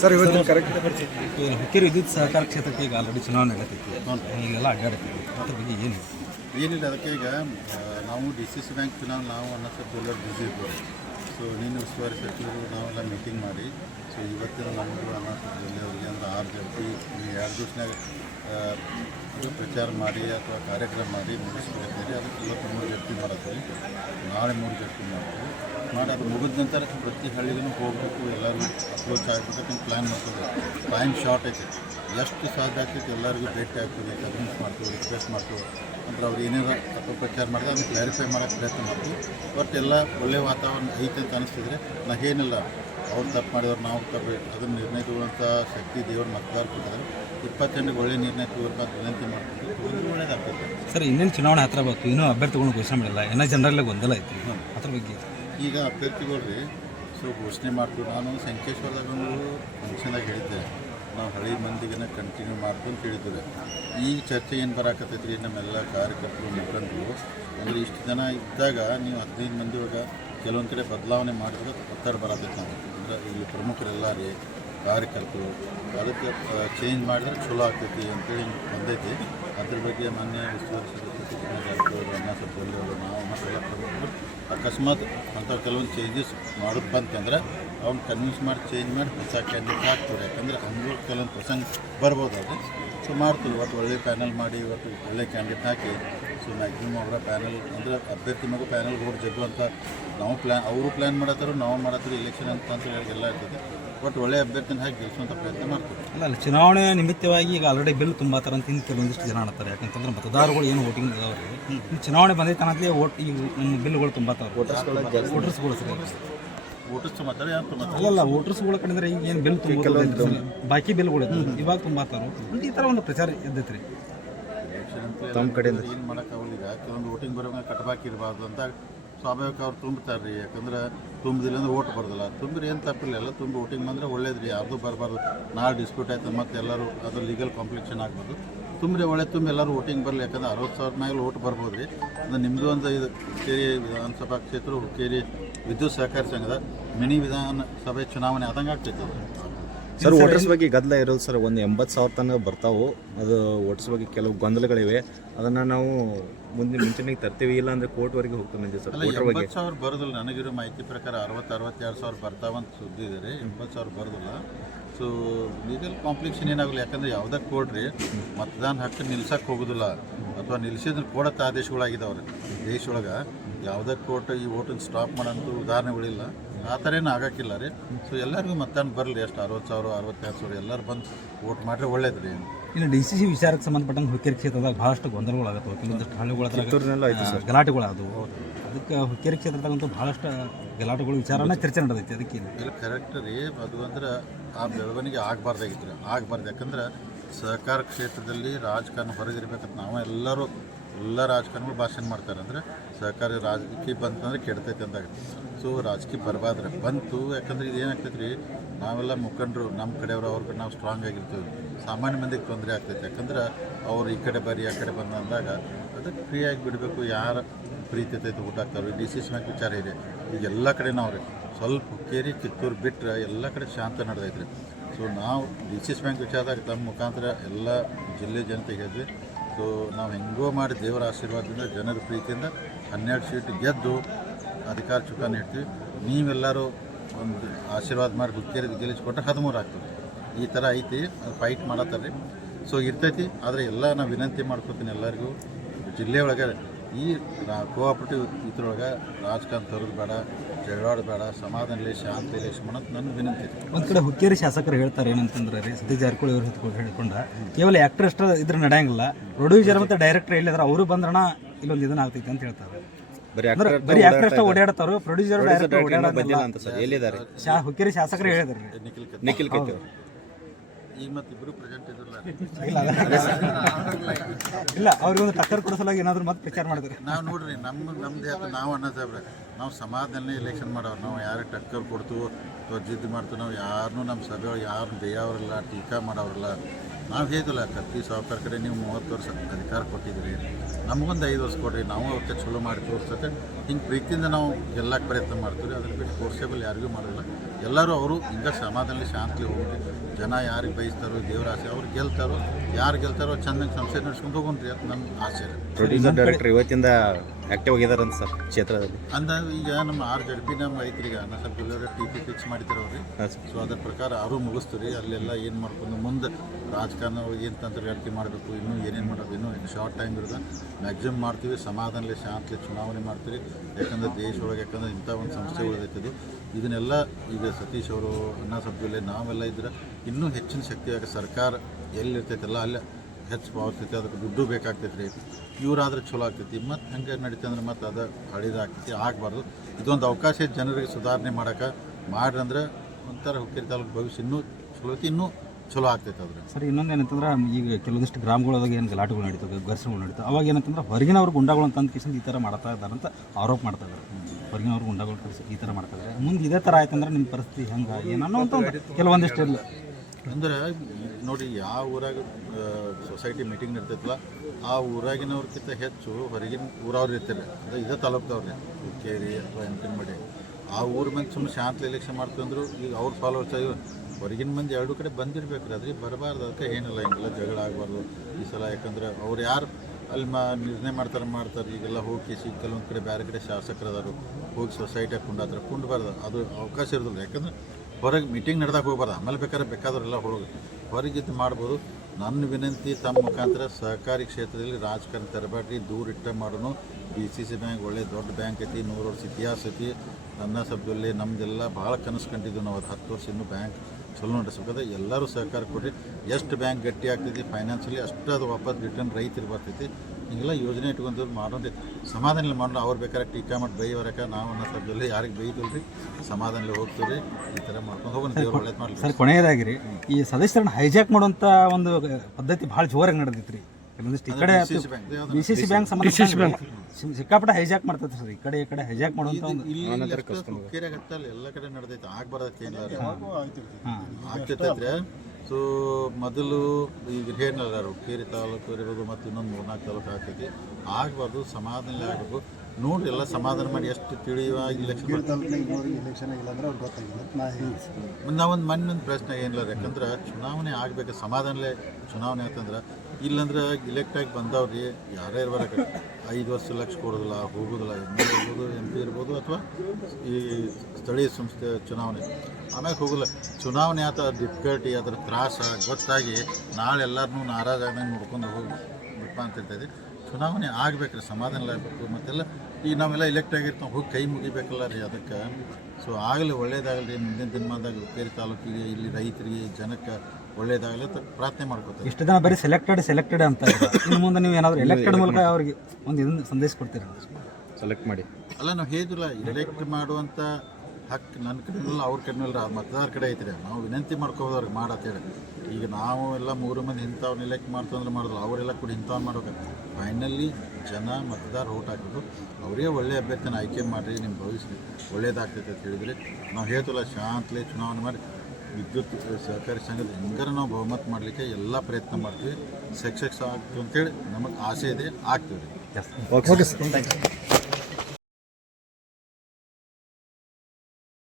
Sir ಇವತ್ತು correct Hukkeri ವಿದ್ಯುತ್ ಸಹಕಾರ ಕ್ಷೇತ್ರಕ್ಕೆ ಈಗ ಆಲ್ರೆಡಿ ಚುನಾವಣೆ ನಡೆತೈತಿ, ಈಗೆಲ್ಲ ಅಡ್ಡಾಡ್ತೀವಿ, ಅದ್ರ ಬಗ್ಗೆ ಏನಿಲ್ಲ. ಅದಕ್ಕೆ ಈಗ ನಾವು DCC ಬ್ಯಾಂಕ್ ಚುನಾವಣೆ ನಾವು ಅನ್ನೋದು ಎಲ್ಲರೂ ಬ್ಯುಸಿ ಇದ್ದೀವಿ. ಸೊ ನೀನು ಉಸ್ತುವಾರಿ ಸಚಿವರು ನಾವೆಲ್ಲ ಮೀಟಿಂಗ್ ಮಾಡಿ ಸೊ ಇವತ್ತಿನ ನಮ್ಮದು ಅನ್ನೋದ್ರಲ್ಲಿ ಅವ್ರಿಗೆ ಅಂದ್ರೆ 6 ಜನ ಈ 2 ದಿವಸನಾಗ ಅದು ಪ್ರಚಾರ ಮಾಡಿ ಅಥವಾ ಕಾರ್ಯಕ್ರಮ ಮಾಡಿ ಮುಗಿಸ್ಕೊಳ್ತೀವಿ. ಅದಕ್ಕೆ ಇವತ್ತು 3 ಜರ್ತಿ ಮಾಡತ್ತೀವಿ, ನಾಳೆ 3 ಜರ್ತಿ ಮಾಡ್ತೀವಿ ಮಾಡಿ ಅದು ಮುಗಿದ ನಂತರ ಪ್ರತಿ ಹಳ್ಳಿಗೂ ಹೋಗಬೇಕು, ಎಲ್ಲರಿಗೂ ಅಪ್ರೋಚ್ ಆಗಬೇಕಂತ ಪ್ಲ್ಯಾನ್ ಮಾಡ್ತದೆ. ಟೈಮ್ ಶಾರ್ಟ್ ಐತೆ, ಎಷ್ಟು ಸಾಧ್ಯ ಆಗ್ತೈತೆ ಎಲ್ಲರಿಗೂ ಭೇಟಿ ಆಗ್ತದೆ, ಕನ್ವಿನ್ಸ್ ಮಾಡ್ತೀವಿ, ರಿಕ್ವೆಸ್ಟ್ ಮಾಡ್ತೀವಿ ಅಂದ್ರೆ ಅವ್ರು ಏನೇನು ಅಪಪ್ರಚಾರ ಮಾಡಿದ್ರೆ ಅದನ್ನು ಕ್ಲಾರಿಫೈ ಮಾಡೋಕ್ಕೆ ಪ್ರಯತ್ನ ಮಾಡ್ತೀವಿ. ಬಟ್ ಎಲ್ಲ ಒಳ್ಳೆಯ ವಾತಾವರಣ ಐತೆ ಅಂತ ಅನಿಸ್ತಿದ್ರೆ ಏನಿಲ್ಲ, ಅವ್ರು ತಪ್ಪು ಮಾಡಿದವ್ರು ನಾವು ತಪ್ಪು ಅದನ್ನು ನಿರ್ಣಯ ತಗೊಳ್ಳೋಂಥ ಶಕ್ತಿ ದೇವ್ರ ಮತದಾರ ಕೊಟ್ಟಿದ್ದಾರೆ. 28 ಒಳ್ಳೆಯ ನಿರ್ಣಯ ತಗೋಬೇಕಂತ ವಿನಂತಿ ಮಾಡ್ತೀವಿ, ಒಳ್ಳೆಯದಾಗ್ತದೆ. ಸರ್ ಇನ್ನೇನು ಚುನಾವಣೆ ಹತ್ರ ಬಂತು, ಇನ್ನೂ ಅಭ್ಯರ್ಥಿಗಳನ್ನ ಘೋಷಣೆ ಮಾಡಿಲ್ಲ, ಏನೋ ಜನರಲ್ಲೇ ಗೊಂದಲ ಐತಿ ಅದ್ರ ಬಗ್ಗೆ. ಈಗ ಅಭ್ಯರ್ಥಿಗಳು ಸೊ ಘೋಷಣೆ ಮಾಡ್ತೀವಿ. ನಾನು ಸಂಕೇಶ್ವರದಾಗ ಒಂದು ಫಂಕ್ಷನ್ದಾಗ ಹೇಳಿದ್ದೆ, ನಾವು ಹಳ್ಳಿ ಮಂದಿಗೆ ಕಂಟಿನ್ಯೂ ಮಾಡ್ಕೊಂಡು ಹೇಳಿದ್ದೇವೆ. ಈಗ ಚರ್ಚೆ ಏನು ಬರಾಕತ್ತೈತ್ರಿ, ನಮ್ಮೆಲ್ಲ ಕಾರ್ಯಕರ್ತರು ಮುಖಂಡರು ಅಂದರೆ ಇಷ್ಟು ಜನ ಇದ್ದಾಗ ನೀವು 15 ಮಂದಿ ಒಳಗೆ ಕೆಲವೊಂದು ಕಡೆ ಬದಲಾವಣೆ ಮಾಡಿದ್ರೆ ಒತ್ತಡ ಬರತೈತೆ. ನಾವು ಅಂದರೆ ಇಲ್ಲಿ ಪ್ರಮುಖರೆಲ್ಲ ರೀ ಕಾರ್ಯಕರ್ತರು ಅದಕ್ಕೆ ಚೇಂಜ್ ಮಾಡಿದ್ರೆ ಚಲೋ ಆಗ್ತೈತಿ ಅಂತೇಳಿ ಬಂದೈತಿ. ಅದ್ರ ಬಗ್ಗೆ ಮಾನ್ಯ ಉಸ್ತುವಾರಿ ಸಚಿವರು ಅವರು ನಾವು ಮತ್ತೆಲ್ಲ ಪ್ರಮುಖರು ಅಕಸ್ಮಾತ್ ಅಂತ ಕೆಲವೊಂದು ಚೇಂಜಸ್ ಮಾಡೋದು ಬಂತಂದ್ರೆ ಅವ್ನು ಕನ್ವಿನ್ಸ್ ಮಾಡಿ ಚೇಂಜ್ ಮಾಡಿ ಹೊಸ ಕ್ಯಾಂಡಿಡೇಟ್ ಹಾಕ್ತಾರೆ. ಯಾಕಂದರೆ ಹಂಗೂ ಕೆಲವೊಂದು ಪ್ರಸಂಗ ಬರ್ಬೋದು ಅದು. ಸೊ ಮಾಡ್ತೀವಿ, ಇವತ್ತು ಒಳ್ಳೆ ಪ್ಯಾನಲ್ ಮಾಡಿ ಇವತ್ತು ಒಳ್ಳೆ ಕ್ಯಾಂಡಿಡೇಟ್ ಹಾಕಿ ಸೊ ಮ್ಯಾಕ್ಸಿಮಮ್ ಅವರ ಪ್ಯಾನಲ್ ಅಂದರೆ ಅಭ್ಯರ್ಥಿ ಮಗು ಪ್ಯಾನಲ್ ರೋಡ್ ಜಗ್ಗು ಅಂತ ನಾವು ಅವರು ಪ್ಲ್ಯಾನ್ ಮಾಡತ್ತಾರೋ ನಾವು ಮಾಡತ್ತಾರೆ ಎಲೆಕ್ಷನ್ ಅಂತ ಹೇಳಿ ಎಲ್ಲ ಇರ್ತದೆ. ಬಟ್ ಒಳ್ಳೆ ಅಭ್ಯರ್ಥಿನ ಹಾಕಿ ಗೆಲ್ಲಿಸುವಂಥ ಪ್ರಯತ್ನ ಮಾಡ್ತೀವಿ. ಅಲ್ಲ ಚುನಾವಣೆ ನಿಮಿತ್ತವಾಗಿ ಈಗ ಆಲ್ರೆಡಿ ಬಿಲ್ ತುಂಬಾತಾರ ಅಂತ ಕೆಲವೊಂದಿಷ್ಟು ಜನ ಮಾಡ್ತಾರೆ. ಯಾಕಂತಂದ್ರೆ ಮತದಾರಗಳು ಏನು ವೋಟಿಂಗ್ ಅದಾವ್ರಿ, ಚುನಾವಣೆ ಬಂದೈತೆ ಅನ್ನೋದ್ಲೇ ಓಟ್ ಈಗ ಬಿಲ್ಗಳು ತುಂಬಾತಾವ, ವೋಟರ್ಸ್ಗಳು ಸರಿ ವೋಟರ್ಸ್ ಮಾತಾಡಿ ಅಲ್ಲ ವೋಟರ್ಸ್ಗಳ ಕಡೆಂದ್ರೆ ಈಗ ಏನು ಬಿಲ್ ತುಂಬ ಬಾಕಿ ಬಿಲ್ಗಳು ಇವಾಗ ತುಂಬಾತಾರ ಈ ಥರ ಒಂದು ಪ್ರಚಾರ ಎದ್ದೈತೆ ರೀ. ತಮ್ಮ ಕಡೆಯಿಂದ ಏನು ಮಾಡೋಕ್ಕಾಗಲ್ಲ. ಈಗ ಕೆಲವೊಂದು ವೋಟಿಂಗ್ ಬರೋಂಗೆ ಕಟ್ಬಾಕಿ ಇರಬಾರ್ದು ಅಂತ ಸ್ವಾಭಾವಿಕ ಅವ್ರು ತುಂಬ್ತಾರೆ ರೀ. ಯಾಕಂದ್ರೆ ತುಂಬಿದಿಲ್ಲ ಅಂದ್ರೆ ಓಟ್ ಬರೋದಿಲ್ಲ. ತುಂಬಿರಿ ಏನು ತಪ್ಪಿಲ್ಲ, ಎಲ್ಲ ತುಂಬ ವೋಟಿಂಗ್ ಬಂದರೆ ಒಳ್ಳೇದು ರೀ, ಯಾರ್ದು ಬರಬಾರ್ದು. ನಾಳೆ ಡಿಸ್ಪ್ಯೂಟ್ ಆಯ್ತು ಮತ್ತು ಎಲ್ಲರೂ ಅದು ಲೀಗಲ್ ಕಾಂಪ್ಲಿಕೇಶನ್ ಆಗ್ಬೋದು. ತುಂಬ್ರಿ ಒಳ್ಳೆ ತುಂಬ ಎಲ್ಲರೂ ವೋಟಿಂಗ್ ಬರಲಿ. ಯಾಕಂದ್ರೆ 60,000 ಮ್ಯಾಲೆ ಓಟ್ ಬರ್ಬೋದು ರೀ. ಅಂದರೆ ನಿಮ್ಮದು ಒಂದು ಇದು ಹುಕ್ಕೇರಿ ವಿಧಾನಸಭಾ ಕ್ಷೇತ್ರ ಹುಕ್ಕೇರಿ ವಿದ್ಯುತ್ ಸಹಕಾರಿ ಸಂಘದ ಮಿನಿ ವಿಧಾನಸಭೆ ಚುನಾವಣೆ ಆದಂಗೆ ಆಗ್ತೈತೆ. ಸರ್ ವೋಟರ್ಸ್ ಬಗ್ಗೆ ಗದ್ದಲ ಇರೋದು ಸರ್, ಒಂದು 80,000 ತನಕ ಬರ್ತಾವೆ. ಅದು ವೋಟರ್ಸ್ ಬಗ್ಗೆ ಕೆಲವು ಗೊಂದಲಗಳಿವೆ, ಅದನ್ನು ನಾವು ಮುಂಚೆಗೆ ತರ್ತೀವಿ, ಇಲ್ಲ ಅಂದರೆ ಕೋರ್ಟ್ವರೆಗೆ ಹೋಗ್ತಾನೆ ಸರ್. 80,000 ಬರೋದಿಲ್ಲ, ನನಗಿರೋ ಮಾಹಿತಿ ಪ್ರಕಾರ 62,000 ಬರ್ತಾವಂತ ಸುದ್ದಿ ಇದೆ ರೀ. 80,000 ಬರೋದಿಲ್ಲ. ಸೊ ಲೀಗಲ್ ಕಾಂಪ್ಲಿಕೇಶನ್ ಏನಾಗಲ್ಲ. ಯಾಕಂದರೆ ಯಾವುದೇ ಕೋರ್ಟ್ ರೀ ಮತದಾನ ಹಕ್ಕು ನಿಲ್ಸಕ್ಕೆ ಹೋಗೋದಿಲ್ಲ, ಅಥವಾ ನಿಲ್ಸಿದ್ರೆ ಕೊಡತ್ತೆ ಆದೇಶಗಳಾಗಿದ್ದಾವ್ರಿ ದೇಶದೊಳಗೆ. ಯಾವುದೇ ಕೋರ್ಟ್ ಈ ವೋಟನ್ನು ಸ್ಟಾಪ್ ಮಾಡೋಂಥ ಉದಾಹರಣೆಗಳಿಲ್ಲ, ಆ ಥರ ಏನು ಆಗೋಕ್ಕಿಲ್ಲ ರೀ. ಸೊ ಎಲ್ಲರಿಗೂ ಮತದಾನ ಬರಲಿ, ಎಷ್ಟು 60,000 62,000 ಎಲ್ಲರೂ ಬಂದು ವೋಟ್ ಮಾಡಿದ್ರೆ ಒಳ್ಳೇದು ರೀ. ಇನ್ನು DCC ವಿಚಾರಕ್ಕೆ ಸಂಬಂಧಪಟ್ಟಂಗೆ ಹುಕ್ಕೇರಿ ಕ್ಷೇತ್ರದಾಗ ಭಾಳಷ್ಟು ಗೊಂದಲಗಳಾಗತ್ತವೆ, ಕೆಲವೊಂದಿಷ್ಟು ಹಳ್ಳಿಗಳ ಗಲಾಟೆಗಳಾದವು. ಅದಕ್ಕೆ ಹುಕ್ಕೇರಿ ಕ್ಷೇತ್ರದಾಗಂತೂ ಭಾಳಷ್ಟು ಗಲಾಟೆಗಳು ವಿಚಾರನ ಚರ್ಚೆ ನಡೆದೈತಿ. ಅದಕ್ಕೆ ಇಲ್ಲ ಕರೆಕ್ಟ್ ರೀ, ಅದು ಅಂದ್ರೆ ಆ ಬೆಳವಣಿಗೆ ಆಗಬಾರ್ದಾಗಿತ್ತು ರೀ, ಆಗಬಾರ್ದು. ಯಾಕಂದ್ರೆ ಸಹಕಾರ ಕ್ಷೇತ್ರದಲ್ಲಿ ರಾಜಕಾರಣ ಹೊರಗಿರ್ಬೇಕಂತ ನಾವು ಎಲ್ಲ ರಾಜಕಾರಣಿಗಳು ಭಾಷಣ ಮಾಡ್ತಾರೆ. ಅಂದರೆ ಸಹಕಾರಿ ರಾಜಕೀಯ ಬಂತಂದ್ರೆ ಕೆಡ್ತೈತೆ ಅಂತಾಗುತ್ತೆ. ಸೊ ರಾಜಕೀಯ ಬರಬಾರ್ದ್ರೆ ಬಂತು. ಯಾಕಂದ್ರೆ ಇದು ಏನಾಗ್ತೈತೆ ರೀ, ನಾವೆಲ್ಲ ಮುಖಂಡರು ನಮ್ಮ ಕಡೆಯವರು ಅವ್ರ ಕಡೆ ನಾವು ಸ್ಟ್ರಾಂಗ್ ಆಗಿರ್ತೀವಿ. ಸಾಮಾನ್ಯ ಮಂದಿಗೆ ತೊಂದರೆ ಆಗ್ತೈತೆ. ಯಾಕಂದ್ರೆ ಅವ್ರು ಈ ಕಡೆ ಬರೀ ಆ ಕಡೆ ಬಂದಂದಾಗ ಅದಕ್ಕೆ ಫ್ರೀಯಾಗಿ ಬಿಡಬೇಕು. ಯಾರು ಪ್ರೀತಿ ಐತೆ ಊಟ ಆಗ್ತಾವ್ರಿ. DCC ಬ್ಯಾಂಕ್ ವಿಚಾರ ಇದೆ, ಈಗ ಎಲ್ಲ ಕಡೆ ನಾವು ರೀ ಸ್ವಲ್ಪ ಹುಕ್ಕೇರಿ ಕಿತ್ತೂರು ಬಿಟ್ಟರೆ ಎಲ್ಲ ಕಡೆ ಶಾಂತ ನಡೆದೈತೆ ರೀ. ಸೊ ನಾವು DCC ಬ್ಯಾಂಕ್ ವಿಚಾರದಾಗ ತಮ್ಮ ಮುಖಾಂತರ ಎಲ್ಲ ಜಿಲ್ಲೆ ಜನತೆಗೆ ಹೇಳಿದ್ವಿ. ಸೊ ನಾವು ಹೆಂಗೋ ಮಾಡಿ ದೇವರ ಆಶೀರ್ವಾದದಿಂದ ಜನರ ಪ್ರೀತಿಯಿಂದ 12 ಸೀಟ್ ಗೆದ್ದು ಅಧಿಕಾರ ಚುಕ್ಕಾನ ಇಡ್ತೀವಿ. ನೀವೆಲ್ಲರೂ ಒಂದು ಆಶೀರ್ವಾದ ಮಾಡಿ ಹುಕ್ಕೇರಿ ಗೆಲ್ಲಿಸ್ಕೊಟ್ರೆ 13 ಆಗ್ತದೆ. ಈ ಥರ ಐತಿ, ಅದು ಫೈಟ್ ಮಾಡತ್ತಾರೆ ರೀ. ಸೊ ಇರ್ತೈತಿ. ಆದರೆ ಎಲ್ಲ ನಾವು ವಿನಂತಿ ಮಾಡ್ಕೊತೀನಿ ಎಲ್ಲರಿಗೂ, ಜಿಲ್ಲೆಯೊಳಗೆ ಈ ಕೋಆಪರೇಟಿವ್ ಇದ್ರೊಳಗೆ ರಾಜಕಾರಣ ತರೋದು ಬೇಡ, ಜಗಳಾಡೋದು ಬೇಡ, ಸಮಾಧಾನದಲ್ಲಿ ಶಾಂತಿ ಇಲೆಕ್ಷನ್ ಮಾಡೋದು ನನ್ನ ವಿನಂತಿ. ಒಂದು ಕಡೆ ಹುಕ್ಕೇರಿ ಶಾಸಕರು ಹೇಳ್ತಾರೆ ಏನಂತಂದ್ರೆ ರೀ, ಸತೀಶ್ ಜಾರಕಿಹೊಳಿ ಅವರು ಹೇಳಿಕೊಂಡ ಕೇವಲ ಆ್ಯಕ್ಟರ್ ಅಷ್ಟು ಇದ್ರೆ ನಡೆಯಂಗಿಲ್ಲ, ಪ್ರೊಡ್ಯೂಸರ್ ಮತ್ತು ಡೈರೆಕ್ಟರ್ ಎಲ್ಲಿದ್ರೆ ಅವರು ಬಂದ್ರಣ ಇಲ್ಲೊಂದು ಇದನ್ನ ಆಗ್ತೈತೆ ಅಂತ ಹೇಳ್ತಾರೆ. ಬರೀ ಆಕ್ಟರ್ ಅಷ್ಟೇ ಓಡಾಡ್ತಾರು, ಪ್ರೊಡ್ಯೂಸರ್ ಡೈರೆಕ್ಟರ್ ಓಡಾಡೋದಿಲ್ಲ. ಹುಕ್ಕೇರಿ ಶಾಸಕರು ಹೇಳಿದಾರೆ ನಿಖಿಲ್ ಈಗ ಮತ್ತೆ ಇಬ್ಬರು ಪ್ರೆಸೆಂಟ್ ಇದ್ರಲ್ಲ ಇಲ್ಲ, ಅವ್ರಿಗೊಂದು ಟಕ್ಕರ್ ಕೊಡೋ ಸಲುವಾಗಿ ಏನಾದರೂ ಮತ್ತೆ ಪ್ರಚಾರ ಮಾಡಿದ್ರೆ ನಾವು ನೋಡ್ರಿ ನಮ್ಮದೇ ಆಯ್ತು. ನಾವು ಅಣ್ಣ ಸಾಹೇಬ್ರೆ ನಾವು ಸಮಾಧಾನನೇ ಎಲೆಕ್ಷನ್ ಮಾಡೋರು. ನಾವು ಯಾರಿಗೆ ಟಕ್ಕರ್ ಕೊಡ್ತೀವೋ ಅಥವಾ ಜಿದ್ದು ಮಾಡ್ತೀವಿ, ನಾವು ಯಾರನ್ನೂ ನಮ್ಮ ಸಭೆಯೊಳಗೆ ಯಾರನ್ನೂ ಬೇಯೋರಲ್ಲ, ಟೀಕಾ ಮಾಡೋರಲ್ಲ. ನಾವು ಹೇಳಿದಿಲ್ಲ, ಕತ್ತಿ ಸಾವುಕಾರ ಕಡೆ ನೀವು 30 ವರ್ಷ ಅಧಿಕಾರ ಕೊಟ್ಟಿದ್ದೀರಿ, ನಮಗೊಂದು 5 ವರ್ಷ ಕೊಡ್ರಿ, ನಾವು ಅವ್ರಿಗೆ ಚಲೋ ಮಾಡಿ ತೋರಿಸ್ತೈತೆ. ಹಿಂಗೆ ಪ್ರೀತಿಯಿಂದ ನಾವು ಗೆಲ್ಲಕ್ಕೆ ಪ್ರಯತ್ನ ಮಾಡ್ತೀವಿ. ಅದ್ರ ಬಿಟ್ಟು ಫೋರ್ಸೇಬಲ್ ಯಾರಿಗೂ ಮಾಡೋಲ್ಲ. ಎಲ್ಲರೂ ಅವರು ಹಿಂಗೆ ಸಮಾಧಾನದಲ್ಲಿ ಶಾಂತಿ ಹೋಗ್ರಿ. ಜನ ಯಾರಿಗೆ ಬಯಸ್ತಾರೋ ದೇವ್ರ ಆಸೆ ಅವ್ರು ಗೆಲ್ತಾರೋ, ಯಾರು ಗೆಲ್ತಾರೋ ಚೆನ್ನಾಗಿ ಸಂಸ್ಥೆ ನಡೆಸ್ಕೊಂಡು ಹೋಗೋಣ್ರಿ ಅಂತ ನನ್ನ ಆಸೆ ರೀ. ಪ್ರೊಡ್ಯೂಸರ್ ಡೈರೆಕ್ಟರ್ ಇವತ್ತಿಂದ ಆಕ್ಟಿವ್ ಆಗಿದಾರಂತ ಸರ್ ಕ್ಷೇತ್ರದಲ್ಲಿ. ಅಂದಾಗ ಈಗ ನಮ್ಮ 6 ಜಡ್ಪಿ ನಮ್ಮ ಐತ್ರೀಗ ನಾ ಸ್ವಲ್ಪ ಎಲ್ಲರೂ TP ಫಿಕ್ಸ್ ಮಾಡಿದ್ದಾರೆ ಅವ್ರಿ. ಸೊ ಅದ್ರ ಪ್ರಕಾರ ಅವರು ಮುಗಿಸ್ತೀರಿ. ಅಲ್ಲೆಲ್ಲ ಏನು ಮಾಡ್ಕೊಂಡು ಮುಂದೆ ರಾಜಕಾರಣ ಏನು ತಂತ್ರಗಾರಿಕೆ ಮಾಡಬೇಕು, ಇನ್ನೂ ಏನೇನು ಮಾಡಬೇಕು, ಇನ್ನೂ ಶಾರ್ಟ್ ಟೈಮ್ ಇರೋದು ಮ್ಯಾಕ್ಸಿಮಮ್ ಮಾಡ್ತೀವಿ. ಸಮಾಧಾನದಲ್ಲಿ ಶಾಂತಿ ಚುನಾವಣೆ ಮಾಡ್ತೀವಿ. ಯಾಕಂದರೆ ದೇಶದೊಳಗೆ ಯಾಕಂದರೆ ಇಂಥ ಒಂದು ಸಂಸ್ಥೆ ಉಳಿದೈತಿದ್ದು ಇದನ್ನೆಲ್ಲ ಈಗ ಸತೀಶ್ ಅವರು ಅಣ್ಣಾ ಸಬ್ಜಿಲೆ ನಾವೆಲ್ಲ ಇದ್ರೆ ಇನ್ನೂ ಹೆಚ್ಚಿನ ಶಕ್ತಿ ಆಗ ಸರ್ಕಾರ ಎಲ್ಲಿರ್ತೈತಲ್ಲ ಅಲ್ಲೇ ಹೆಚ್ಚು ಪಾವರ್ತೈತಿ. ಅದಕ್ಕೆ ದುಡ್ಡು ಬೇಕಾಗ್ತೈತೆ ರೀ. ಇವರಾದ್ರೆ ಚಲೋ ಆಗ್ತೈತಿ. ಮತ್ತು ಹಂಗೆ ನಡೀತಿ ಅಂದ್ರೆ ಮತ್ತು ಅದು ಹಳಿದಾಗ್ತೈತಿ. ಆಗಬಾರ್ದು. ಇದೊಂದು ಅವಕಾಶ ಜನರಿಗೆ ಸುಧಾರಣೆ ಮಾಡೋಕೆ ಮಾಡ್ರಂದ್ರೆ ಒಂಥರ ಹುಕ್ಕೇರಿ ತಾಲೂಕು ಭವಿಷ್ಯ ಇನ್ನೂ ಚಲೋ ಐತಿ, ಇನ್ನೂ ಚಲೋ ಆಗ್ತೈತೆ ಅದ್ರ. ಸರ್ ಇನ್ನೊಂದು ಏನಂತಂದ್ರೆ ಈಗ ಕೆಲವೊಂದಿಷ್ಟು ಗ್ರಾಮಗಳೊಳಗೆ ಏನು ಗಲಾಟೆಗಳು ನಡೀತವೆ, ಘರ್ಷಣೆಗಳು ನಡೀತವೆ. ಅವಾಗ ಏನಂತಂದ್ರೆ ಹೊರಗಿನವ್ರು ಗುಂಡಾಗಳು ಅಂತ ಅಂದ್ಕಿಸಿಂದ ಈ ಥರ ಮಾಡ್ತಾ ಇದ್ದಾರೆ ಅಂತ ಆರೋಪ ಮಾಡ್ತಾ ಇದ್ದಾರೆ. ಹೊರಗಿನವ್ರು ಗುಂಡಾಗಳು ಕಳಿಸಿ ಈ ಥರ ಮಾಡ್ತಾ ಇದ್ದಾರೆ. ಮುಂದೆ ಇದೇ ಥರ ಆಯ್ತಂದ್ರೆ ನಿಮ್ಮ ಪರಿಸ್ಥಿತಿ ಹೆಂಗೆ ಏನೋ ಅಂತ ಕೆಲವೊಂದಿಷ್ಟು ಇಲ್ಲ ಅಂದ್ರೆ ನೋಡಿ, ಯಾವ ಊರಾಗ ಸೊಸೈಟಿ ಮೀಟಿಂಗ್ ನಡ್ತೈತಲ್ಲ ಆ ಊರಾಗಿನವ್ರಿಗಿಂತ ಹೆಚ್ಚು ಹೊರಗಿನ ಊರವ್ರು ಇರ್ತಾರೆ. ಅಂದರೆ ಇದೇ ತಾಲೂಕ್ದವ್ರಿ, ಹುಕ್ಕೇರಿ ಅಥವಾ ಎಂಕನಮಡಿ ಆ ಊರ ಮಂದಿ ಸುಮ್ಮನೆ ಶಾಂತಿ ಎಲೆಕ್ಷನ್ ಮಾಡ್ಕೊಂಡ್ರು. ಈಗ ಅವ್ರ ಫಾಲೋವರ್ಸ್ ಹೊರಗಿನ ಮಂದಿ ಎರಡೂ ಕಡೆ ಬಂದಿರ್ಬೇಕು ರೀ. ಅದ್ರಿಗೆ ಬರಬಾರ್ದು. ಅದಕ್ಕೆ ಏನಿಲ್ಲ, ಹಿಂಗೆಲ್ಲ ಜಗಳ ಆಗಬಾರ್ದು ಈ ಸಲ. ಯಾಕಂದ್ರೆ ಅವ್ರು ಯಾರು ಅಲ್ಲಿ ನಿರ್ಣಯ ಮಾಡ್ತಾರೆ ಈಗೆಲ್ಲ ಹೋಗಿ ಕೆಲವೊಂದು ಕಡೆ ಬೇರೆ ಕಡೆ ಶಾಸಕರದಾರು ಹೋಗಿ ಸೊಸೈಟಿಯಾಗಿ ಕುಂಡಬಾರ್ದು. ಅದು ಅವಕಾಶ ಇರೋದಿಲ್ಲ. ಯಾಕಂದ್ರೆ ಹೊರಗೆ ಮೀಟಿಂಗ್ ನಡೆದಾಗ ಹೋಗ್ಬಾರ್ದು. ಆಮೇಲೆ ಬೇಕಾದ್ರೆಲ್ಲ ಹೊರಗಿದ್ದು ಮಾಡ್ಬೋದು. ನನ್ನ ವಿನಂತಿ ತಮ್ಮ ಮುಖಾಂತರ ಸಹಕಾರಿ ಕ್ಷೇತ್ರದಲ್ಲಿ ರಾಜಕಾರಣ ತರಬೇಡ್ರಿ, ದೂರ ಇಟ್ಟ ಮಾಡೋನು. BCC ಬ್ಯಾಂಕ್ ಒಳ್ಳೆ ದೊಡ್ಡ ಬ್ಯಾಂಕ್ ಐತಿ, 100 ವರ್ಷ ಇತಿಹಾಸ ಐತಿ. ಅಣ್ಣಾ ಸಬ್ಜಿಯಲ್ಲಿ ನಮ್ಮದೆಲ್ಲ ಭಾಳ ಕನಸು ಕಂಡಿದ್ದು ನಾವು. 10 ವರ್ಷ ಇನ್ನೂ ಬ್ಯಾಂಕ್ ಚಲೋ ನಡೆಸ್ಬೇಕಾದ್ರೆ ಎಲ್ಲರೂ ಸಹಕಾರ ಕೊಡ್ರಿ. ಎಷ್ಟು ಬ್ಯಾಂಕ್ ಗಟ್ಟಿ ಆಗ್ತೈತಿ ಫೈನಾನ್ಷಿಯಲಿ ಅಷ್ಟು ಅದು ವಾಪಸ್ ರಿಟರ್ನ್ ರೈತರಿಗೆ ಬರ್ತೈತಿ. ಹಿಂಗೆಲ್ಲ ಯೋಜನೆ ಇಟ್ಕೊಂಡ್ರು ಮಾಡೋದು ಸಮಾಧಾನ ಮಾಡೋಣ. ಅವ್ರು ಬೇಕಾದ್ರೆ ಟೀಕಾ ಮಾಡಿ ಬೈವರಕ್ಕೆ ನಾವು ಅಣ್ಣಾ ಸಬ್ಜಿಯಲ್ಲಿ ಯಾರಿಗೆ ಬೈದಿಲ್ರಿ, ಸಮಾಧಾನದಲ್ಲಿ ಹೋಗ್ತೀವಿ. ಈ ಥರ ಮಾಡ್ಕೊಂಡು ಹೋಗೋಣ. ದೇವ್ರು ಒಳ್ಳೇದು ಮಾಡಲಿ. ಸರ್ ಕೊನೆಯದಾಗಿರಿ, ಈ ಸದಸ್ಯರನ್ನ ಹೈಜಾಕ್ ಮಾಡುವಂಥ ಒಂದು ಪದ್ಧತಿ ಭಾಳ ಜೋರಾಗಿ ನಡೆದಿತ್ತು ರೀ. ಕೆಲವೊಂದಿಷ್ಟು ಈ ಕಡೆ BCC ಬ್ಯಾಂಕ್ ಸಂಬಂಧ ಸಿಕ್ಕಾಪಟ್ಟೆ ಹೈಜಾಕ್ ಮಾಡ್ತೈತೆ ಸರ್. ಈ ಕಡೆ ಹೈಜಾಕ್ ಮಾಡುವಂಥ ಒಂದು ಹುಕ್ಕೇರಿಯಾಗತ್ತಲ್ಲ ಎಲ್ಲ ಕಡೆ ನಡೆದೈತೆ. ಆಗ್ಬಾರ್ದಕ್ಕೆ ಏನಿಲ್ಲ ಆಗ್ತೈತೆ. ಸೊ ಮೊದಲು ಈಗ ಹೇಳಿಲ್ಲ ಹುಕ್ಕೇರಿ ತಾಲೂಕು ಇರ್ಬೋದು ಮತ್ತು ಇನ್ನೊಂದು 3-4 ತಾಲೂಕು ಆಗ್ತೈತಿ. ಆಗಬಾರ್ದು. ಸಮಾಧಾನ ಆಗಬೇಕು. ನೋಡ್ರಿ ಎಲ್ಲ ಸಮಾಧಾನ ಮಾಡಿ ಎಷ್ಟು ತಿಳಿಯುವ ಇಲೆಕ್ಷನ್ ನಾವೊಂದು ಮಣ್ಣೊಂದು ಪ್ರಶ್ನೆ ಏನಿಲ್ಲ. ಯಾಕಂದ್ರೆ ಚುನಾವಣೆ ಆಗಬೇಕು. ಸಮಾಧಾನಲೇ ಚುನಾವಣೆ ಆಯ್ತಂದ್ರೆ ಇಲ್ಲಂದ್ರೆ ಇಲೆಕ್ಟಾಗಿ ಬಂದವ್ರಿ ಯಾರೇ ಇರ್ಬಾರಕ್ಕೆ 5 ವರ್ಷ ಲಕ್ಷ ಕೊಡೋದಿಲ್ಲ, ಹೋಗೋದಿಲ್ಲ. MLA ಇರ್ಬೋದು, MP ಇರ್ಬೋದು, ಅಥವಾ ಈ ಸ್ಥಳೀಯ ಸಂಸ್ಥೆ ಚುನಾವಣೆ ಆಮೇಲೆ ಹೋಗಲ್ಲ. ಚುನಾವಣೆ ಆತ ಡಿಫಿಕಲ್ಟಿ ಅದರ ತ್ರಾಸ ಗೊತ್ತಾಗಿ ನಾಳೆ ಎಲ್ಲರನ್ನೂ ನಾರಾಜಾಗಿ ನೋಡ್ಕೊಂಡು ಬಿಡಪ್ಪ ಅಂತಿರ್ತೈತಿ. ಚುನಾವಣೆ ಆಗಬೇಕ್ರಿ, ಸಮಾಧಾನ ಆಗಬೇಕು. ಮತ್ತೆಲ್ಲ ಈಗ ನಾವೆಲ್ಲ ಇಲೆಕ್ಟ್ ಆಗಿರ್ತಾವೆ, ಹೋಗಿ ಕೈ ಮುಗಿಬೇಕಲ್ಲ ರೀ ಅದಕ್ಕೆ. ಸೊ ಆಗಲಿ, ಒಳ್ಳೇದಾಗಲಿ. ಮುಂದಿನ ದಿನಮಾನದಾಗ ಹುಕ್ಕೇರಿ ತಾಲೂಕಿಗೆ ಇಲ್ಲಿ ರೈತರಿಗೆ ಜನಕ್ಕೆ ಒಳ್ಳೇದಾಗಲಿ ಅಂತ ಪ್ರಾರ್ಥನೆ ಮಾಡ್ಕೊತಾರೆ. ಇಷ್ಟು ದಿನ ಬರೀ ಸೆಲೆಕ್ಟೆಡ್ ಅಂತ ಇನ್ನು ಮುಂದೆ ನೀವು ಏನಾದರೂ ಎಲೆಕ್ಟೆಡ್ ಮೂಲಕ ಅವ್ರಿಗೆ ಒಂದು ಇದನ್ನು ಸಂದೇಶ ಕೊಡ್ತೀರ? ಸೆಲೆಕ್ಟ್ ಮಾಡಿ ಅಲ್ಲ, ನಾವು ಹೇಳಿಲ್ಲ ಎಲೆಕ್ಟ್ ಮಾಡುವಂಥ ಹಕ್ಕು ನನ್ನ ಕಡೆನಲ್ಲ ಅವ್ರ ಕಡೆನಲ್ಲ, ಮತದಾರ ಕಡೆ ಐತ್ರಿ. ನಾವು ವಿನಂತಿ ಮಾಡ್ಕೋಬೋದು ಅವ್ರಿಗೆ ಮಾಡತ್ತೇಳಿ. ಈಗ ನಾವು ಎಲ್ಲ 3 ಮಂದಿ ಇಂಥವ್ನ ಎಲೆಕ್ಟ್ ಮಾಡ್ತಂದ್ರೆ ಮಾಡೋದಿಲ್ಲ. ಅವರೆಲ್ಲ ಕೂಡ ಇಂಥವ್ನು ಮಾಡ್ಬೇಕು. ಫೈನಲಿ ಜನ ಮತದಾರ ಓಟ್ ಹಾಕೋದು. ಅವರೇ ಒಳ್ಳೆಯ ಅಭ್ಯರ್ಥಿನ ಆಯ್ಕೆ ಮಾಡಿರಿ, ನಿಮ್ಮ ಭವಿಷ್ಯ ಒಳ್ಳೇದಾಗ್ತೈತೆ ಅಂತ ಹೇಳಿದರೆ ನಾವು ಹೇಳ್ತಿಲ್ಲ. ಶಾಂತಲೇ ಚುನಾವಣೆ ಮಾಡಿ ವಿದ್ಯುತ್ ಸಹಕಾರಿ ಸಂಘದ ಹೆಂಗಾರ ನಾವು ಬಹುಮತ ಮಾಡಲಿಕ್ಕೆ ಎಲ್ಲ ಪ್ರಯತ್ನ ಮಾಡ್ತೀವಿ. ಸಕ್ಸಸ್ ಆಗ್ತೀವಿ ಅಂತೇಳಿ ನಮಗೆ ಆಸೆ ಇದೆ, ಆಗ್ತೀವಿ. Okay sir, thank you.